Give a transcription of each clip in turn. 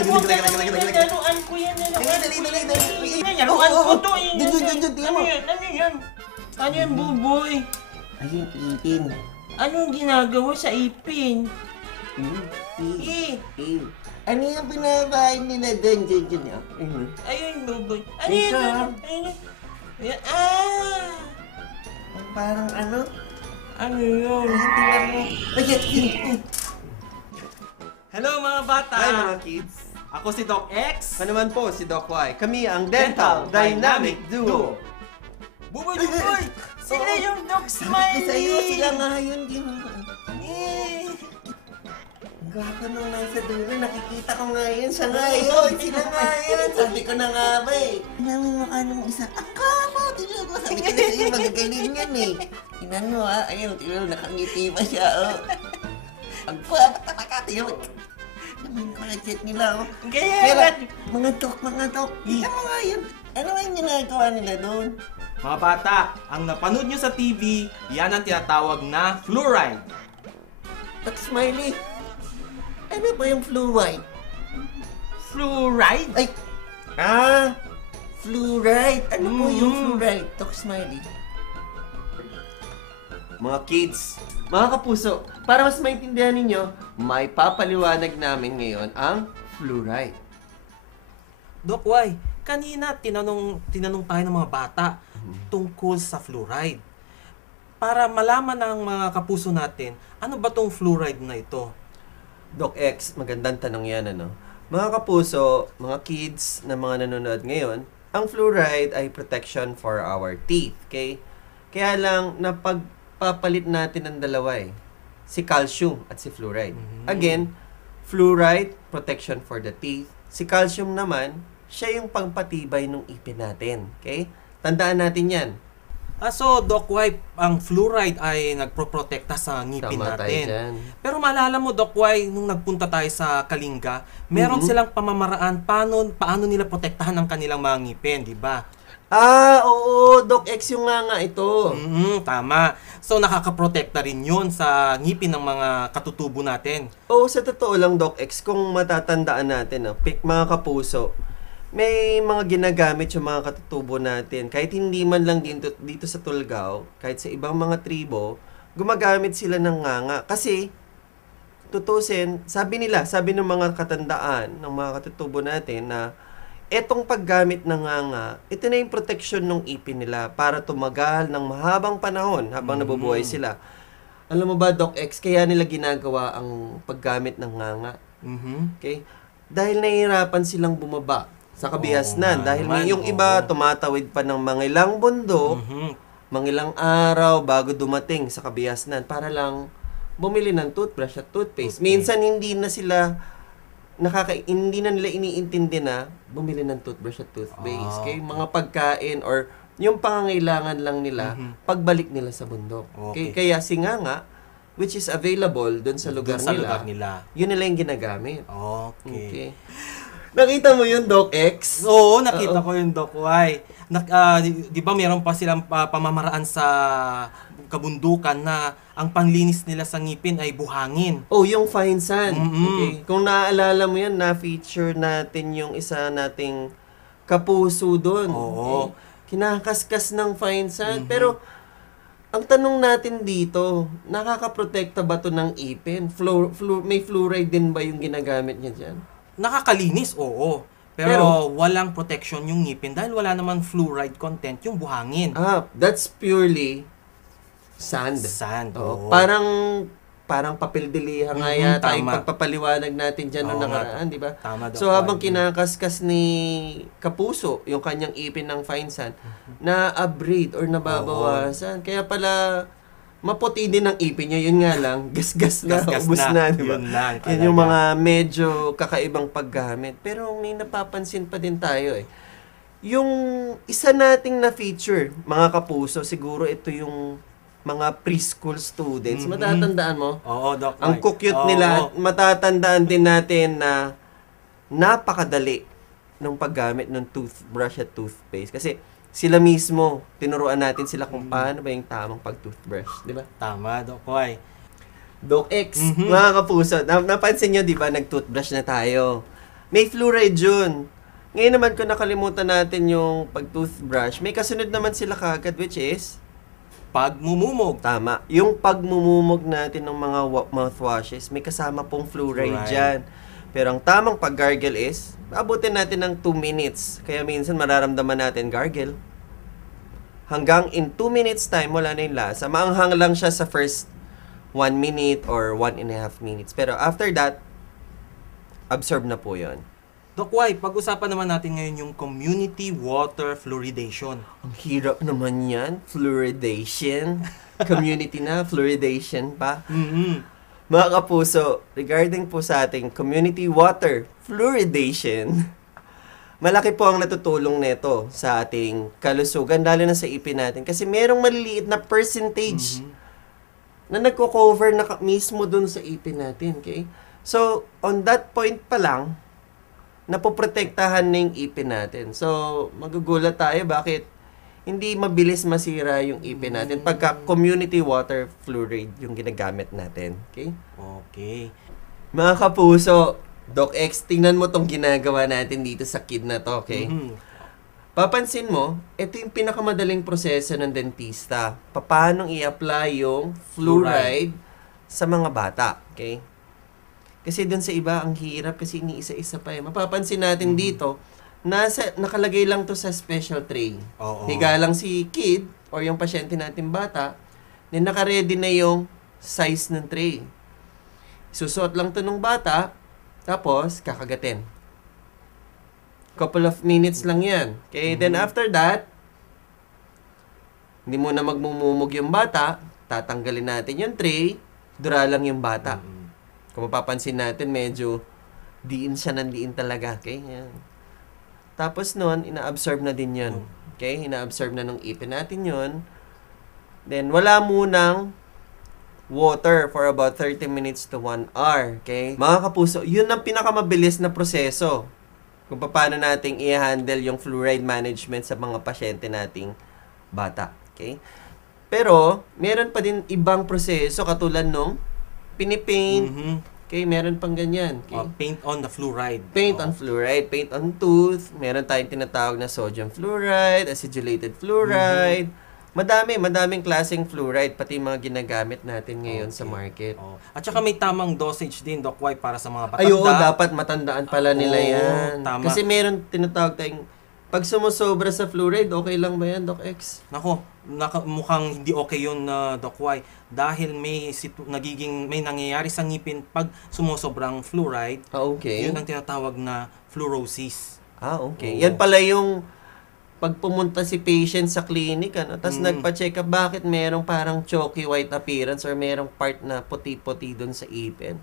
Laruan ko yan. Laruan ko to. Ano yan? Ano yan, Buboy? Ayun, ipin. Anong ginagawa sa ipin? Ano yung pinabahay nila doon? Ayun, Buboy. Ano yan? Parang ano? Ano yun? Tingnan mo. Hello mga bata! Hi mga kids! Ako si Doc X. Ano naman po si Doc Y. Kami ang Dental Dynamic Duo. Buboy! Sila yung Doc Smiley! Sa'yo, sila nga yun. Eh. Ang gwapo nung nasa dulo, nakikita ko nga yun. Siya nga yun, sila nga yun. Sabi ko na nga ba eh. Tingnan mo mukha nung isa. Ang gwapo, tingnan mo. Sabi ko na sa'yo, magagaling yan eh. Tingnan mo ha, ayun, tingnan mo, nakangiti pa siya oh. Ang gwapo talaga, tingnan mo. Naman ko na chat nila oh. Kaya mga tok. Tingnan mo nga yun. Ano nga yung ginagawa nila doon? mga bata, ang napanood nyo sa TV, yan ang tinatawag na fluoride. At Smiley, ano ba yung fluoride? Fluoride? Ay! Fluoride! Ano po yung fluoride? Tok Smiley. Mga kids, mga kapuso, para mas maintindihan ninyo, may papaliwanag namin ngayon ang fluoride. Doc Y, kanina tinanong tayo ng mga bata tungkol sa fluoride. Para malaman ng mga kapuso natin, ano ba tong fluoride na ito? Doc X, magandang tanong yan ano. Mga kapuso, mga kids na mga nanonood ngayon, ang fluoride ay protection for our teeth, okay? Kaya lang, napagpapalit natin ang dalawa eh. Si calcium at si fluoride. Again, fluoride, protection for the teeth. Si calcium naman, siya yung pangpatibay ng ipin natin, okay? Tandaan natin yan. So, Doc Y, ang fluoride ay nagproprotekta sa ngipin Tama tayo natin. dyan. Pero maalala mo, Doc Y, nung nagpunta tayo sa Kalinga, meron silang pamamaraan paano nila protektahan ang kanilang mga ngipin, di ba? Oo, Doc X yung nga ito. Tama. So, nakakaprotekta rin yun sa ngipin ng mga katutubo natin. Oo, sa totoo lang, Doc X, kung matatandaan natin, mga kapuso, may mga ginagamit yung mga katutubo natin. Kahit hindi man lang dito sa Tulgao, kahit sa ibang mga tribo, gumagamit sila ng nganga. Kasi, tutusin, sabi ng mga katandaan, ng mga katutubo natin na etong paggamit ng nganga, ito na yung protection ng ipin nila para tumagal ng mahabang panahon habang nabubuhay sila. Alam mo ba, Doc X, kaya nila ginagawa ang paggamit ng nganga? Okay? Dahil nahihirapan silang bumaba sa kabihasnan. Dahil yung iba tumatawid pa ng mga ilang bundok, mga ilang araw bago dumating sa kabihasnan para lang bumili ng toothbrush at toothpaste. Minsan hindi na nila iniintindi na bumili ng toothbrush at toothpaste. Okay? Mga pagkain or yung pangangailangan lang nila pagbalik nila sa bundok. Okay? Kaya si nganga, which is available doon sa lugar nila, yun nila yung ginagamit. Okay. Nakita mo yun, Doc X? Oo, nakita ko yung Doc Y. Di ba meron pa silang pamamaraan sa kabundukan na ang panglinis nila sa ngipin ay buhangin. Yung fine sand. Okay. Kung naaalala mo yan, na-feature natin yung isa nating kapuso doon. Okay. Kinakaskas ng fine sand. Pero, ang tanong natin dito, nakakaprotekta ba to ng ipin? May fluoride din ba yung ginagamit niya dyan? Nakakalinis, oo. Pero walang protection yung ngipin dahil wala naman fluoride content yung buhangin. That's purely sand. Oo. Parang papel diliha nga yata yung pagpapaliwanag natin dyan noong nakaraan, di ba? So habang kinakaskas ni Kapuso yung kanyang ipin ng fine sand, na-upgrade or nababawasan. Kaya pala maputi din ang ipin niya, yun nga lang, gasgas na, ubus na, di ba? Yan yung mga medyo kakaibang paggamit. Pero may napapansin pa din tayo eh. Yung isa nating na-feature, mga kapuso, siguro ito yung mga preschool students. Matatandaan mo? Oo, Doc. Ang cute nila, matatandaan din natin na napakadali ng paggamit ng toothbrush at toothpaste. Kasi sila mismo, tinuruan natin sila kung paano ba yung tamang pag-toothbrush, di ba? Tama, Doc Y. Doc X, mga kapuso, napansin nyo, di ba, nag-toothbrush na tayo. May fluoride yun. Ngayon naman kung nakalimutan natin yung pag-toothbrush, may kasunod naman sila kagad which is Pagmumumog. tama. Yung pagmumumog natin ng mga mouthwashes, may kasama pong fluoride Fluoride. dyan. Pero ang tamang pag-gargle is, abutin natin ng 2 minutes. Kaya minsan mararamdaman natin gargle. Hanggang in 2 minutes time, wala na yung lasa. Maanghang lang siya sa first 1 minute or 1.5 minutes. Pero after that, absorb na po yun. Doc Y, pag-usapan naman natin ngayon yung community water fluoridation. Ang hirap naman yan. Fluoridation. Community na, fluoridation pa. Mga kapuso, regarding po sa ating community water fluoridation, malaki po ang natutulong nito sa ating kalusugan, lalo na sa ipin natin. Kasi merong maliliit na percentage na nagko-cover na mismo dun sa ipin natin. Okay? So, on that point pa lang, napoprotektahan na yung ipin natin. So, magugulat tayo bakit hindi mabilis masira yung ipin natin pagka community water fluoride yung ginagamit natin. Okay? Okay. Mga kapuso, Doc X, tingnan mo tong ginagawa natin dito sa kid na to, okay? Papansin mo, ito yung pinakamadaling proseso ng dentista. Paano i-apply yung fluoride sa mga bata, okay? Kasi dun sa iba, ang hirap kasi iniisa-isa pa eh. Mapapansin natin dito, nakalagay lang to sa special tray. Oo. Higa lang si kid or yung pasyente natin bata, then naka-ready na yung size ng tray. Susuot lang to ng bata, tapos kakagatin. Couple of minutes lang yan. Okay, then after that, hindi mo na magmumumog yung bata, tatanggalin natin yung tray, dura lang yung bata. Kung mapapansin natin, medyo diin siya ng diin talaga. Okay? Yan. Tapos nun, ina-absorb na din yun. Okay? Ina-absorb na nung ipin natin yun. Then, wala munang water for about 30 minutes to 1 hour. Okay? Mga kapuso, yun ang pinakamabilis na proseso kung paano nating i-handle yung fluoride management sa mga pasyente nating bata. Okay? Pero, meron pa din ibang proseso katulad nung pinipaint. Okay, meron pang ganyan. Okay? Paint on the fluoride. Paint on fluoride, paint on tooth. Meron tayong tinatawag na sodium fluoride, acidulated fluoride. Madaming klaseng fluoride, pati mga ginagamit natin ngayon sa market. At saka may tamang dosage din, Doc Y, para sa mga patanda. Ay, oo, dapat matandaan pala nila yan. Tama. Kasi meron tinatawag tayong, pag sumusobra sa fluoride, okay lang ba yan, Doc X? Nako, mukhang hindi okay yun, Doc Y. Dahil may nangyayari sa ngipin pag sumusobrang fluoride. Okay. Yun ang tinatawag na fluorosis. Okay. Oo. Yan pala yung pag pumunta si patient sa clinic, tapos nagpa-check up, bakit merong parang chalky white appearance or merong part na puti-puti doon sa ipin.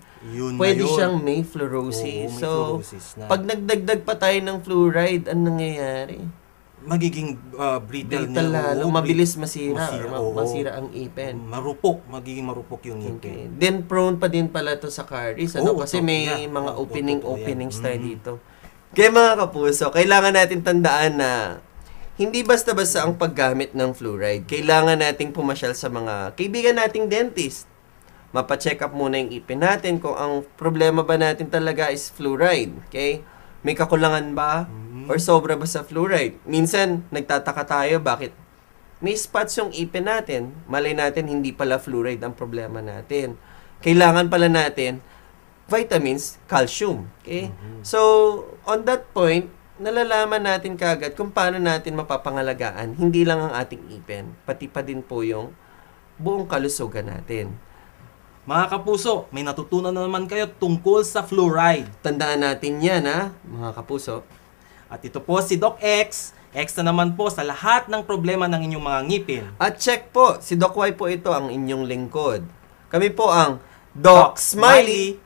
Pwede siyang may fluorosis. Oo, may so, fluorosis na. pag nagdagdag pa tayo ng fluoride, anong nangyayari? Magiging brittle lalo, mabilis masira oo. masira ang ipin. Magiging marupok yung ngipin. Okay. Then prone pa din pala to sa caries, Oo, kasi may yeah. mga Oo, openings tayo yan. dito. Kaya mga kapuso, kailangan natin tandaan na hindi basta-basta ang paggamit ng fluoride. Kailangan nating pumasyal sa mga kaibigan nating dentist. Mapacheck up muna yung ipin natin kung ang problema ba natin talaga is fluoride. Okay? May kakulangan ba? Or sobra ba sa fluoride? Minsan, nagtataka tayo bakit may spots yung ipin natin. Malay natin, hindi pala fluoride ang problema natin. Kailangan pala natin vitamins, calcium. Okay? So, on that point, nalalaman natin kagad kung paano natin mapapangalagaan hindi lang ang ating ipin, pati pa din po yung buong kalusugan natin. Mga kapuso, may natutunan na naman kayo tungkol sa fluoride. Tandaan natin yan, ha, mga kapuso. At ito po si Doc X. X na naman po sa lahat ng problema ng inyong mga ngipin. At check po, si Doc Y po ito ang inyong lingkod. Kami po ang Doc Smiley